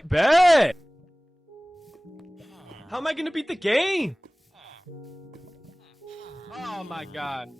Alright, bet! How am I gonna beat the game? Oh my god.